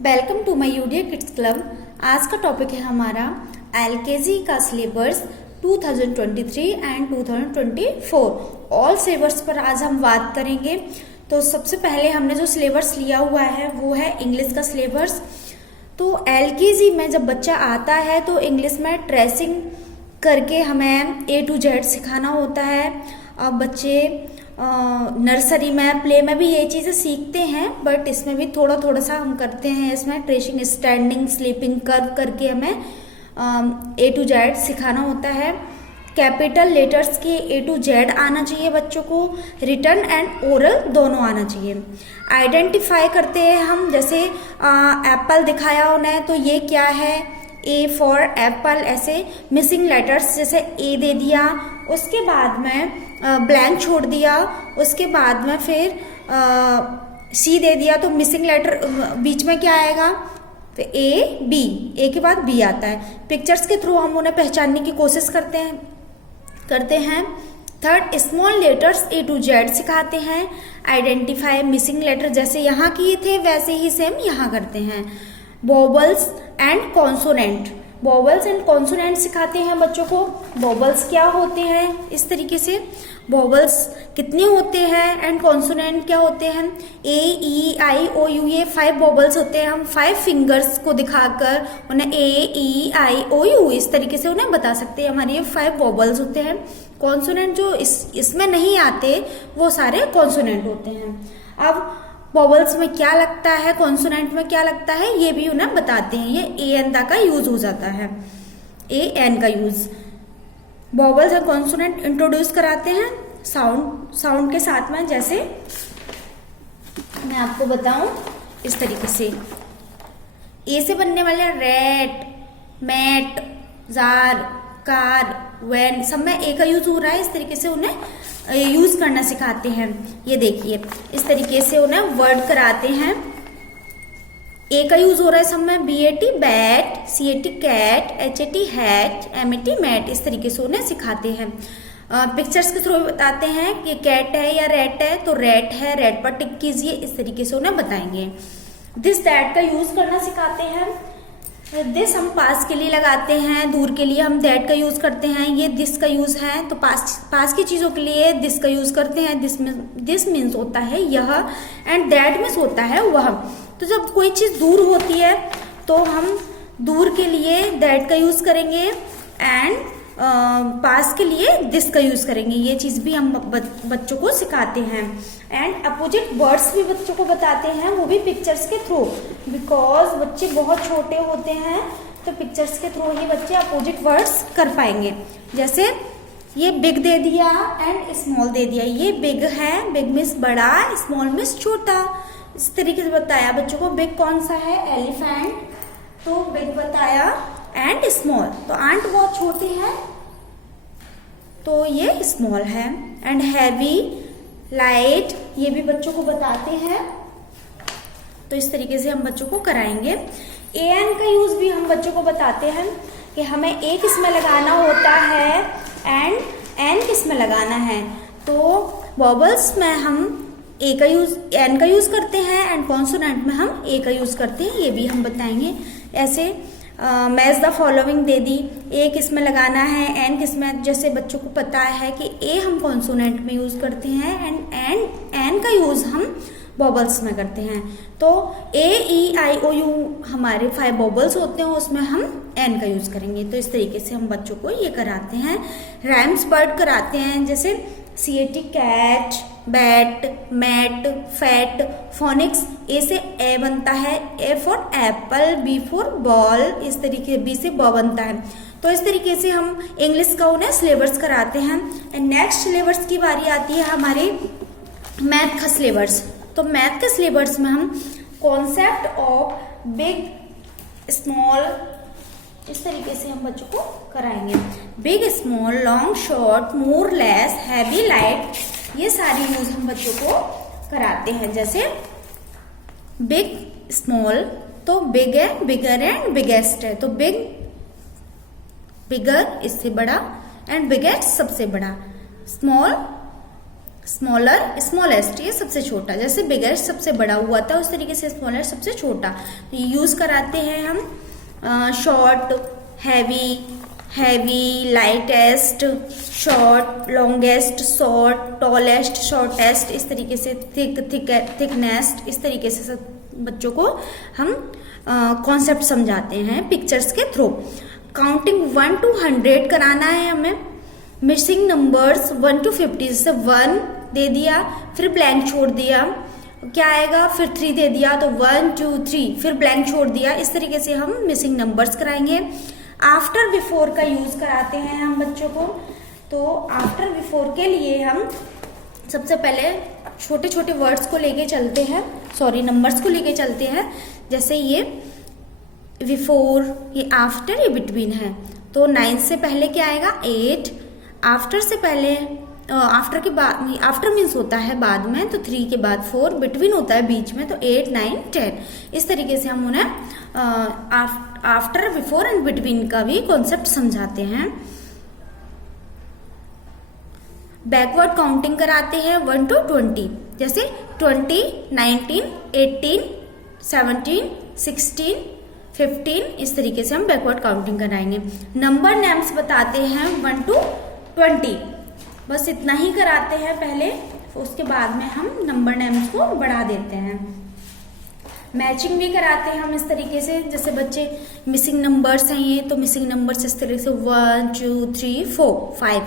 Welcome to my यूडिया kids club. आज का टॉपिक है हमारा एलकेजी का सिलेबस 2023 एंड 2024 ऑल सिलेबस पर आज हम बात करेंगे। तो सबसे पहले हमने जो सिलेबस लिया हुआ है वो है इंग्लिश का सिलेबस। तो एलकेजी में जब बच्चा आता है तो इंग्लिश में ट्रेसिंग करके हमें A to Z सिखाना होता है। अब बच्चे नर्सरी में प्ले में भी ये चीज़ें सीखते हैं, बट इसमें भी थोड़ा सा हम करते हैं। इसमें ट्रेसिंग, स्टैंडिंग, स्लीपिंग कर्व करके हमें A to Z सिखाना होता है। कैपिटल लेटर्स के A to Z आना चाहिए बच्चों को, रिटन एंड ओरल दोनों आना चाहिए। आइडेंटिफाई करते हैं हम, जैसे एप्पल दिखाया उन्हें तो ये क्या है, A फॉर एप्पल, ऐसे मिसिंग लेटर्स जैसे A दे दिया, उसके बाद में ब्लैंक छोड़ दिया, उसके बाद में फिर C दे दिया तो मिसिंग लेटर बीच में क्या आएगा, तो A के बाद B आता है। पिक्चर्स के थ्रू हम उन्हें पहचानने की कोशिश करते हैं। Third, small letters A to Z सिखाते हैं। आइडेंटिफाई मिसिंग लेटर जैसे यहाँ किए थे वैसे ही सेम यहाँ करते हैं। Vowels and consonant, vowels and consonant सिखाते हैं बच्चों को। वोवल्स क्या होते हैं, इस तरीके से वोवल्स कितने होते हैं एंड कॉन्सोनेंट क्या होते हैं। A, E, I, O, U, ये 5 वोवल्स होते हैं। हम 5 फिंगर्स को दिखाकर उन्हें A, E, I, O, U इस तरीके से उन्हें बता सकते हैं। हमारे ये 5 वोवल्स होते हैं। कॉन्सोनेंट जो इसमें नहीं आते वो सारे कॉन्सोनेंट होते हैं। अब वोवल्स में क्या लगता है, कॉन्सोनेंट में क्या लगता है, ये भी उन्हें बताते हैं। ये AN का यूज हो जाता है, AN का यूज। वोवल्स और कॉन्सोनेंट इंट्रोड्यूस कराते हैं साउंड के साथ में। जैसे मैं आपको बताऊं इस तरीके से, A से बनने वाले rat, mat, jar, car, van, सब में A का यूज हो रहा है। इस तरीके से उन्हें यूज करना सिखाते हैं। ये देखिए इस तरीके से उन्हें वर्ड कराते हैं। A का यूज हो रहा है सब में, BAT bat, CAT cat, HAT hat, MAT mat, इस तरीके से उन्हें सिखाते हैं। पिक्चर्स के थ्रू बताते हैं कि कैट है या रैट है, तो रैट है, रैट पर टिक कीजिए, इस तरीके से उन्हें बताएंगे। दिस दैट का यूज करना सिखाते हैं। दिस हम पास के लिए लगाते हैं, दूर के लिए हम दैट का यूज करते हैं। ये दिस का यूज है, तो पास की चीजों के लिए दिस का यूज करते हैं। दिस मीन्स होता है यह एंड दैट मीन्स होता है वह। तो जब कोई चीज दूर होती है तो हम दूर के लिए दैट का यूज करेंगे एंड पास के लिए दिस का यूज करेंगे। ये चीज भी हम बच्चों को सिखाते हैं। एंड अपोजिट वर्ड्स भी बच्चों को बताते हैं, वो भी पिक्चर्स के थ्रू, बिकॉज बच्चे बहुत छोटे होते हैं तो पिक्चर्स के थ्रू ही बच्चे अपोजिट वर्ड्स कर पाएंगे। जैसे ये बिग दे दिया एंड स्मॉल दे दिया। ये बिग है, बिग मीन्स बड़ा, स्मॉल मीन्स छोटा, इस तरीके से बताया बच्चों को। बिग कौन सा है, एलिफेंट, तो बिग बताया एंड स्मॉल, तो आंट बहुत छोटी है तो ये स्मॉल है। एंड हैवी, लाइट, ये भी बच्चों को बताते हैं। तो इस तरीके से हम बच्चों को कराएंगे। AN का यूज भी हम बच्चों को बताते हैं कि हमें A किस में लगाना होता है एंड N किस में लगाना है। तो वोवल्स में हम A का यूज, N का यूज करते हैं एंड कॉन्सोनेंट में हम A का यूज करते हैं, ये भी हम बताएंगे। ऐसे match the following they the, A किस में लगाना है, N किस में, जैसे बच्चों को पता है कि A हम कॉन्सोनेंट में यूज करते हैं एंड N का यूज हम वोवल्स में करते हैं। तो A, E, I, O, U हमारे 5 वोवल्स होते हैं, उसमें हम N का यूज करेंगे। तो इस तरीके से हम बच्चों को ये कराते हैं। राइम्स वर्ड कराते हैं, जैसे CAT cat, bat, mat, fat. Phonics, A से A बनता है, A for apple, B for ball, इस तरीके B से ब बनता है। तो इस तरीके से हम इंग्लिश का उन्हें सिलेबस कराते हैं। एंड नेक्स्ट सिलेबस की बारी आती है हमारे मैथ का सिलेबस। तो मैथ के सिलेबस में हम कॉन्सेप्ट ऑफ बिग, स्मॉल, इस तरीके से हम बच्चों को कराएंगे। बिग, स्मॉल, लॉन्ग, शॉर्ट, मोर, लेस, हैवी, लाइट, ये सारी यूज हम बच्चों को कराते हैं। जैसे बिग, स्मॉल, तो बिग है, बिगर एंड बिगेस्ट है। तो बिग, बिगर इससे बड़ा एंड बिगेस्ट सबसे बड़ा, स्मॉल स्मॉलर स्मॉलेस्ट ये सबसे छोटा, जैसे बिगेस्ट सबसे बड़ा हुआ था उस तरीके से स्मॉलर सबसे छोटा। तो यूज कराते हैं हम short, heavy, heavy, lightest, short, longest, short, tallest, shortest, इस तरीके से थिकनेस्ट, इस तरीके से सब बच्चों को हम कॉन्सेप्ट समझाते हैं पिक्चर्स के थ्रू। काउंटिंग 1 to 100 कराना है हमें। मिसिंग नंबर्स 1 to 50, जैसे 1 दे दिया फिर ब्लैंक छोड़ दिया, क्या आएगा, फिर 3 दे दिया तो 1 2 3 फिर ब्लैंक छोड़ दिया, इस तरीके से हम मिसिंग नंबर्स कराएंगे। आफ्टर बिफोर का यूज कराते हैं हम बच्चों को। तो आफ्टर बिफोर के लिए हम सबसे पहले छोटे छोटे वर्ड्स को लेके चलते हैं, नंबर्स को लेके चलते हैं। जैसे ये बिफोर, ये आफ्टर, ये बिटवीन है। तो 9 से पहले क्या आएगा 8, आफ्टर से पहले आफ्टर के बाद, आफ्टर मीन्स होता है बाद में, तो 3 के बाद 4, बिटवीन होता है बीच में, तो 8 9 10, इस तरीके से हम उन्हें आफ्टर, बिफोर एंड बिटवीन का भी कॉन्सेप्ट समझाते हैं। बैकवर्ड काउंटिंग कराते हैं 1 to 20, जैसे 20, 19, 18, 17, 16, 15, इस तरीके से हम बैकवर्ड काउंटिंग कराएंगे। नंबर नेम्स बताते हैं 1 to 20, बस इतना ही कराते हैं पहले, उसके बाद में हम नंबर नेम्स को बढ़ा देते हैं। मैचिंग भी कराते हैं हम इस तरीके से, जैसे बच्चे मिसिंग नंबर्स हैं ये, तो मिसिंग नंबर्स इस तरीके से 1 2 3 4 5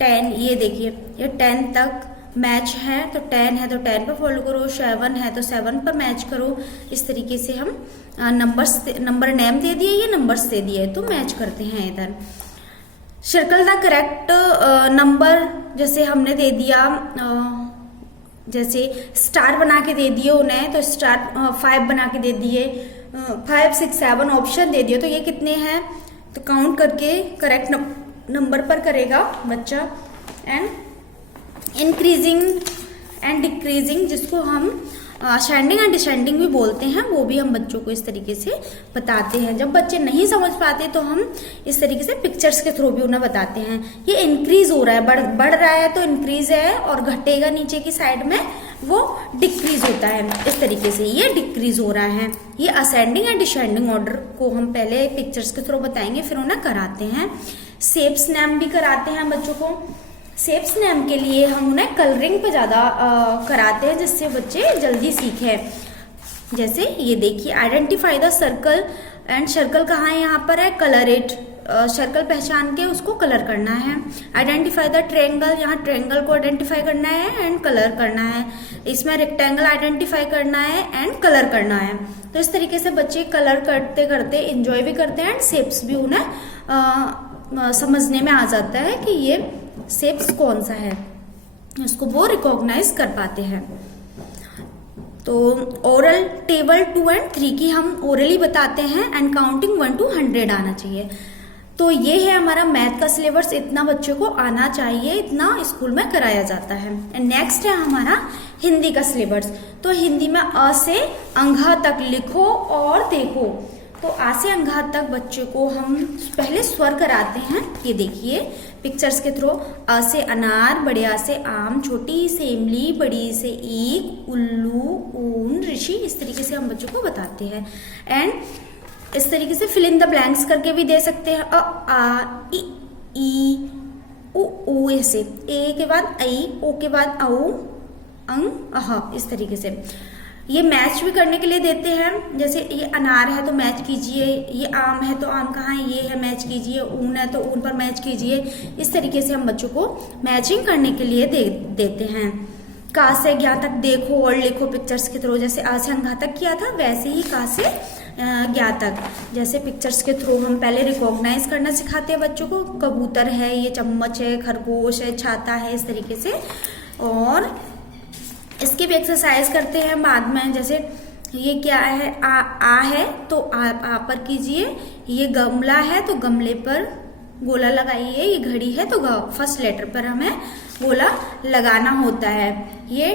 10, ये देखिए ये 10 तक मैच है, तो 10 है तो 10 पर फॉलो करो, 7 है तो 7 पर मैच करो। इस तरीके से हम नंबर नेम दे दिए, ये नंबर्स दे दिए, तो मैच करते हैं इधर। सर्कल द करेक्ट नंबर, जैसे हमने दे दिया, जैसे स्टार बना के दे दिए उन्हें, तो स्टार 5 बना के दे दिए, 5 6 7 ऑप्शन दे दिए, तो ये कितने हैं, तो काउंट करके करेक्ट नंबर पर करेगा बच्चा। एंड इंक्रीजिंग एंड डिक्रीजिंग, जिसको हम असेंडिंग एंड डिसेंडिंग भी बोलते हैं, वो भी हम बच्चों को इस तरीके से बताते हैं। जब बच्चे नहीं समझ पाते तो हम इस तरीके से पिक्चर्स के थ्रू भी उन्हें बताते हैं। ये इंक्रीज हो रहा है, बढ़ रहा है तो इंक्रीज है, और घटेगा नीचे की साइड में वो डिक्रीज होता है, इस तरीके से ये डिक्रीज हो रहा है। ये असेंडिंग एंड डिसेंडिंग ऑर्डर को हम पहले पिक्चर्स के थ्रू बताएंगे, फिर उन्हें कराते हैं। शेप्स नेम भी कराते हैं बच्चों को। शेप्स नेम के लिए हम उन्हें कलरिंग पे ज़्यादा कराते हैं, जिससे बच्चे जल्दी सीखें। जैसे ये देखिए, identify the circle, and circle कहाँ है, यहाँ पर है, कलर इट, सर्कल पहचान के उसको कलर करना है। आइडेंटिफाई द ट्रायंगल, यहाँ ट्रायंगल को आइडेंटिफाई करना है एंड कलर करना है। इसमें रेक्टेंगल आइडेंटिफाई करना है एंड कलर करना है। तो इस तरीके से बच्चे कलर करते करते इंजॉय भी करते हैं, एंड शेप्स भी उन्हें समझने में आ जाता है कि ये शेप्स कौन सा है, उसको वो रिकॉग्नाइज कर पाते हैं। तो ओरल टेबल 2 and 3 की हम ओरली बताते हैं, एंड काउंटिंग 1 to 100 आना चाहिए। तो ये है हमारा मैथ का सिलेबस, इतना बच्चों को आना चाहिए, इतना स्कूल में कराया जाता है। एंड नेक्स्ट है हमारा हिंदी का सिलेबस। तो हिंदी में अ से अंघा तक लिखो और देखो। तो आ से अंघा तक बच्चे को हम पहले स्वर कराते हैं, ये देखिए पिक्चर्स के थ्रू। अ से अनार, बड़े आ से आम, छोटी से इमली, बड़ी से ईख, उल्लू, ऊन, ऋषि, इस तरीके से हम बच्चों को बताते हैं। एंड इस तरीके से फिल इन द ब्लैंक्स करके भी दे सकते हैं। अ आ ई उ ऐसे, ए के बाद आई, ओ के बाद औ, अंग, अह, इस तरीके से। ये मैच भी करने के लिए देते हैं, जैसे ये अनार है तो मैच कीजिए, ये आम है तो आम कहाँ है, ये है मैच कीजिए, ऊन है तो ऊन पर मैच कीजिए। इस तरीके से हम बच्चों को मैचिंग करने के लिए देते हैं। का से ज्ञा तक देखो और लिखो पिक्चर्स के थ्रू, जैसे आ से अंघा तक किया था वैसे ही का से ज्ञा तक, जैसे पिक्चर्स के थ्रू हम पहले रिकॉग्नाइज करना सिखाते हैं बच्चों को। कबूतर है, ये चम्मच है, खरगोश है, छाता है, इस तरीके से। और इसकी भी एक्सरसाइज करते हैं बाद में, जैसे ये क्या है, आ है तो आ पर कीजिए, ये गमला है तो गमले पर गोला लगाइए, ये घड़ी है तो फर्स्ट लेटर पर हमें गोला लगाना होता है। ये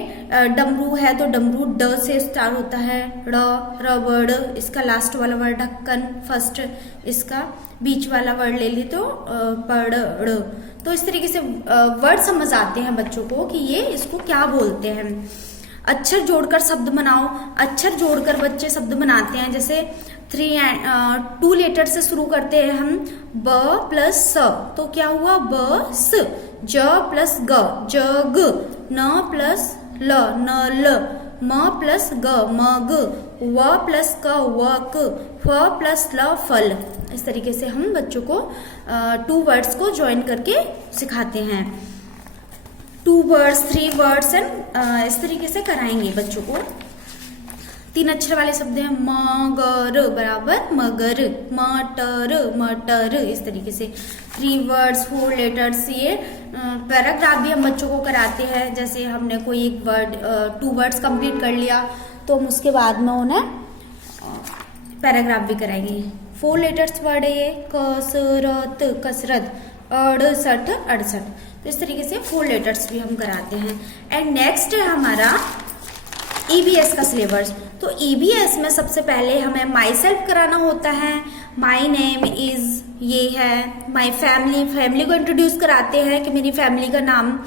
डमरू है तो डमरू ड से स्टार्ट होता है, रबड़, इसका लास्ट वाला वर्ड ढक्कन, फर्स्ट इसका बीच वाला वर्ड ले ली तो पड़। तो इस तरीके से वर्ड समझ आते हैं बच्चों को कि ये इसको क्या बोलते हैं। अक्षर जोड़कर शब्द बनाओ। अक्षर जोड़कर बच्चे शब्द बनाते हैं, जैसे 2 लेटर से शुरू करते हैं हम, ब प्लस स तो क्या हुआ ब स, ज प्लस ग जग, न प्लस ल नल, म प्लस ग मग, व प्लस क वक, फ प्लस ल फल। इस तरीके से हम बच्चों को 2 वर्ड्स को ज्वाइन करके सिखाते हैं। 2 वर्ड्स 3 वर्ड्स एंड इस तरीके से कराएंगे बच्चों को। 3 अक्षर वाले शब्द हैं, मगर बराबर मगर, मटर मटर, इस तरीके से 3 वर्ड्स 4 लेटर्स। ये पैराग्राफ भी हम बच्चों को कराते हैं, जैसे हमने कोई एक वर्ड 2 वर्ड्स कंप्लीट कर लिया तो हम उसके बाद में उन्हें पैराग्राफ भी कराएंगे। 4 लेटर्स वर्ड है ये, कसरत कसरत, 68 68। तो इस तरीके से 4 लेटर्स भी हम कराते हैं। एंड नेक्स्ट है हमारा EVS का सिलेबस। तो EVS में सबसे पहले हमें माई सेल्फ कराना होता है, माई नेम इज, ये है माई फैमिली को इंट्रोड्यूस कराते हैं कि मेरी फैमिली का नाम,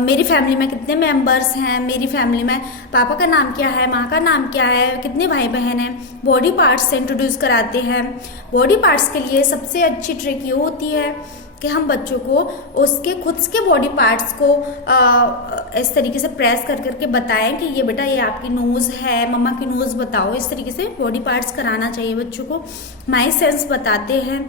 मेरी फैमिली में कितने मेंबर्स हैं, मेरी फैमिली में पापा का नाम क्या है, माँ का नाम क्या है, कितने भाई बहन हैं। बॉडी पार्ट्स से इंट्रोड्यूस कराते हैं। बॉडी पार्ट्स के लिए सबसे अच्छी ट्रिक ये होती है कि हम बच्चों को उसके खुद के बॉडी पार्ट्स को इस तरीके से प्रेस कर करके बताएं कि ये बेटा ये आपकी नोज़ है, मम्मा की नोज़ बताओ। इस तरीके से बॉडी पार्ट्स कराना चाहिए बच्चों को। माई सेंस बताते हैं,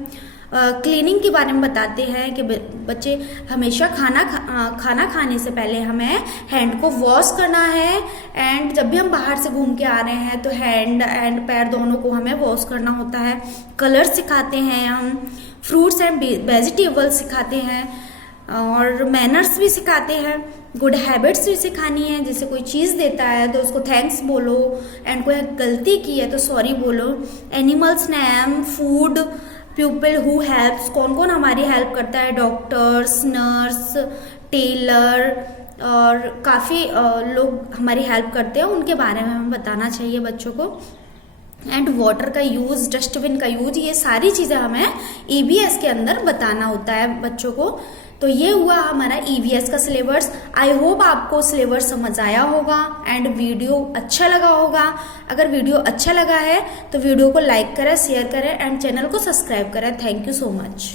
क्लीनिंग के बारे में बताते हैं कि बच्चे हमेशा खाना खाने से पहले हमें हैंड को वॉश करना है। एंड जब भी हम बाहर से घूम के आ रहे हैं तो हैंड एंड पैर दोनों को हमें वॉश करना होता है। कलर सिखाते हैं हम, फ्रूट्स एंड वेजिटेबल्स सिखाते हैं, और मैनर्स भी सिखाते हैं। गुड हैबिट्स भी सिखानी है, जैसे कोई चीज़ देता है तो उसको थैंक्स बोलो, एंड कोई गलती की है तो सॉरी बोलो। Animals name, food, people who helps, कौन कौन हमारी हेल्प करता है, डॉक्टर्स, नर्स, टेलर, और काफ़ी लोग हमारी हेल्प करते हैं, उनके बारे में हमें बताना चाहिए बच्चों को। एंड वाटर का यूज़, डस्टबिन का यूज, ये सारी चीज़ें हमें EVS के अंदर बताना होता है बच्चों को। तो ये हुआ हमारा EVS का सिलेबस। आई होप आपको सिलेबस समझ आया होगा एंड वीडियो अच्छा लगा होगा। अगर वीडियो अच्छा लगा है तो वीडियो को लाइक करें, शेयर करें एंड चैनल को सब्सक्राइब करें। Thank you so much.